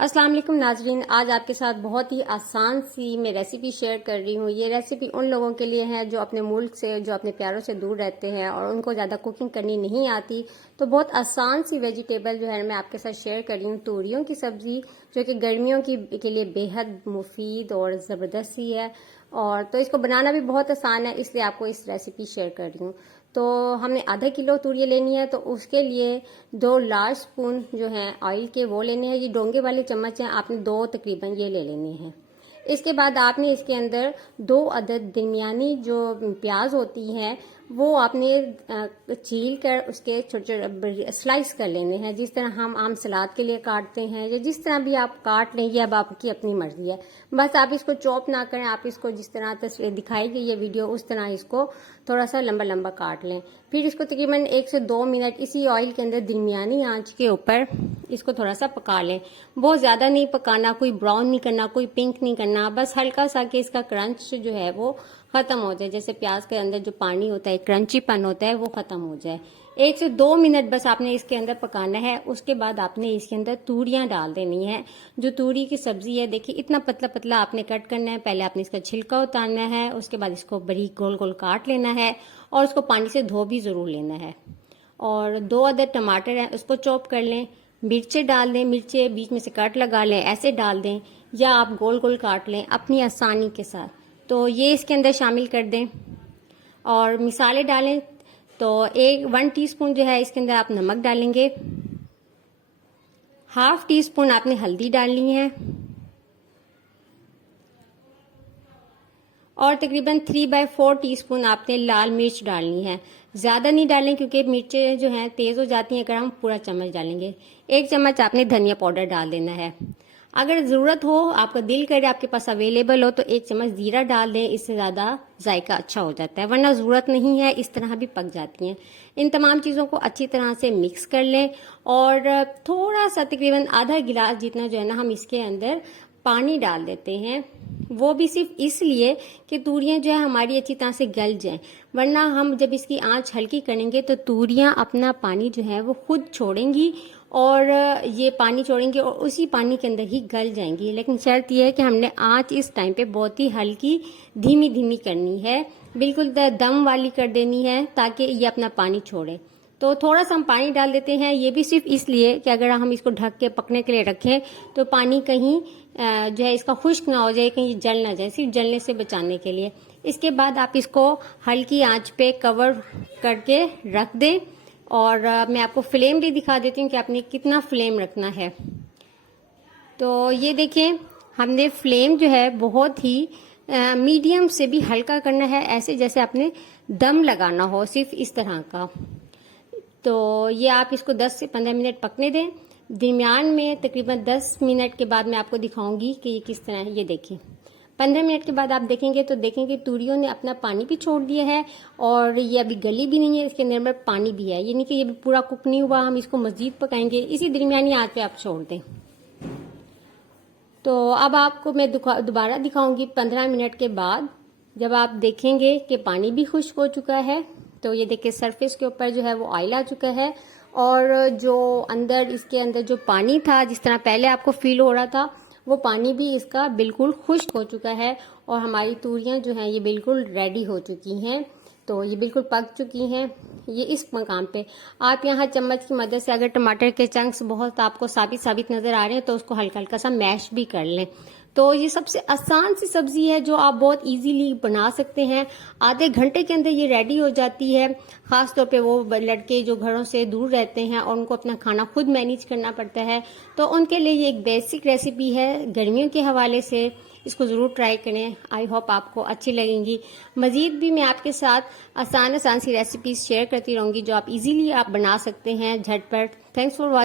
अस्सलाम वालेकुम नाजरीन, आज आपके साथ बहुत ही आसान सी मैं रेसिपी शेयर कर रही हूँ। ये रेसिपी उन लोगों के लिए है जो अपने मुल्क से, जो अपने प्यारों से दूर रहते हैं और उनको ज़्यादा कुकिंग करनी नहीं आती। तो बहुत आसान सी वेजिटेबल जो है मैं आपके साथ शेयर कर रही हूँ, तूरियों की सब्ज़ी, जो कि गर्मियों के लिए बेहद मुफीद और ज़बरदस्त सी है। और तो इसको बनाना भी बहुत आसान है, इसलिए आपको इस रेसिपी शेयर कर रही हूँ। तो हमने आधा किलो तूरियाँ लेनी है, तो उसके लिए 2 लार्ज स्पून जो हैं ऑयल के वो लेने हैं। ये डोंगे वाले चम्मच हैं, आपने 2 तकरीबन ये ले लेने हैं। इसके बाद आपने इसके अंदर 2 अदद दरमियानी जो प्याज होती हैं वो आपने छील कर उसके छोटे छोटे स्लाइस कर लेने हैं, जिस तरह हम आम सलाद के लिए काटते हैं या जिस तरह भी आप काट लें, ये अब आपकी अपनी मर्जी है। बस आप इसको चॉप ना करें, आप इसको जिस तरह तस्वीर दिखाई गई है वीडियो उस तरह इसको थोड़ा सा लंबा लंबा काट लें। फिर इसको तकरीबन 1 से 2 मिनट इसी ऑयल के अंदर दरमियानी आंच के ऊपर इसको थोड़ा सा पका लें। बहुत ज़्यादा नहीं पकाना, कोई ब्राउन नहीं करना, कोई पिंक नहीं करना, बस हल्का सा कि इसका क्रंच जो है वो खत्म हो जाए, जैसे प्याज के अंदर जो पानी होता है, क्रंचीपन होता है, वो खत्म हो जाए। 1 से 2 मिनट बस आपने इसके अंदर पकाना है। उसके बाद आपने इसके अंदर तूरियां डाल देनी है। जो तूरी की सब्जी है, देखिए इतना पतला पतला आपने कट करना है। पहले आपने इसका छिलका उतारना है, उसके बाद इसको बारीक गोल गोल काट लेना है और उसको पानी से धो भी जरूर लेना है। और 2 अदद टमाटर हैं, उसको चॉप कर लें। मिर्चें डाल दें, मिर्चें बीच में से कट लगा लें, ऐसे डाल दें, या आप गोल गोल काट लें अपनी आसानी के साथ। तो ये इसके अंदर शामिल कर दें और मिसाले डालें। तो 1 टीस्पून जो है इसके अंदर आप नमक डालेंगे, ½ टीस्पून आपने हल्दी डालनी है और तकरीबन 3/4 टीस्पून आपने लाल मिर्च डालनी है। ज़्यादा नहीं डालें क्योंकि मिर्चें जो हैं तेज़ हो जाती हैं अगर हम पूरा चम्मच डालेंगे। 1 चम्मच आपने धनिया पाउडर डाल देना है। अगर ज़रूरत हो, आपका दिल करे, आपके पास अवेलेबल हो, तो 1 चम्मच जीरा डाल दें, इससे ज़्यादा जायका अच्छा हो जाता है। वरना ज़रूरत नहीं है, इस तरह भी पक जाती हैं। इन तमाम चीज़ों को अच्छी तरह से मिक्स कर लें और थोड़ा सा तकरीबन आधा गिलास जितना जो है ना हम इसके अंदर पानी डाल देते हैं। वो भी सिर्फ इसलिए कि तूरियां जो है हमारी अच्छी तरह से गल जाएं, वरना हम जब इसकी आंच हल्की करेंगे तो तूरियां अपना पानी जो है वो खुद छोड़ेंगी और ये पानी छोड़ेंगी और उसी पानी के अंदर ही गल जाएंगी। लेकिन शर्त यह है कि हमने आंच इस टाइम पे बहुत ही हल्की धीमी धीमी करनी है, बिल्कुल दम वाली कर देनी है ताकि ये अपना पानी छोड़े। तो थोड़ा सा हम पानी डाल देते हैं, ये भी सिर्फ इसलिए कि अगर हम इसको ढक के पकने के लिए रखें तो पानी कहीं जो है इसका खुश्क ना हो जाए, कहीं जल ना जाए, सिर्फ जलने से बचाने के लिए। इसके बाद आप इसको हल्की आंच पे कवर करके रख दें और मैं आपको फ्लेम भी दिखा देती हूँ कि आपने कितना फ्लेम रखना है। तो ये देखें, हमने फ्लेम जो है बहुत ही मीडियम से भी हल्का करना है, ऐसे जैसे आपने दम लगाना हो, सिर्फ इस तरह का। तो ये आप इसको 10 से 15 मिनट पकने दें। दरमियान में तकरीबन 10 मिनट के बाद मैं आपको दिखाऊंगी कि ये किस तरह है। ये देखिए 15 मिनट के बाद आप देखेंगे तो देखेंगे तूरियों ने अपना पानी भी छोड़ दिया है और ये अभी गली भी नहीं है, इसके अंदर में पानी भी है। ये नहीं कि ये पूरा कुक नहीं हुआ, हम इसको मजीद पकाएंगे। इसी दरमियानी आंच पे आप छोड़ दें। तो अब आपको मैं दोबारा दिखाऊंगी 15 मिनट के बाद, जब आप देखेंगे कि पानी भी खुश्क हो चुका है। तो ये देखिए सरफेस के ऊपर जो है वो ऑयल आ चुका है और जो अंदर इसके अंदर जो पानी था, जिस तरह पहले आपको फील हो रहा था, वो पानी भी इसका बिल्कुल खुश्क हो चुका है और हमारी तूरियां जो हैं ये बिल्कुल रेडी हो चुकी हैं। तो ये बिल्कुल पक चुकी हैं। ये इस मकाम पे आप यहाँ चम्मच की मदद से, अगर टमाटर के चंक्स बहुत आपको साबित साबित नजर आ रहे हैं तो उसको हल्का हल्का सा मैश भी कर लें। तो ये सबसे आसान सी सब्जी है जो आप बहुत इजीली बना सकते हैं। आधे घंटे के अंदर ये रेडी हो जाती है। खास तौर पे वो लड़के जो घरों से दूर रहते हैं और उनको अपना खाना खुद मैनेज करना पड़ता है, तो उनके लिए ये एक बेसिक रेसिपी है। गर्मियों के हवाले से इसको ज़रूर ट्राई करें। आई होप आपको अच्छी लगेंगी। मज़ीद भी मैं आपके साथ आसान सी रेसिपीज शेयर करती रहूँगी जो आप इजीली आप बना सकते हैं झटपट। Thanks for watching.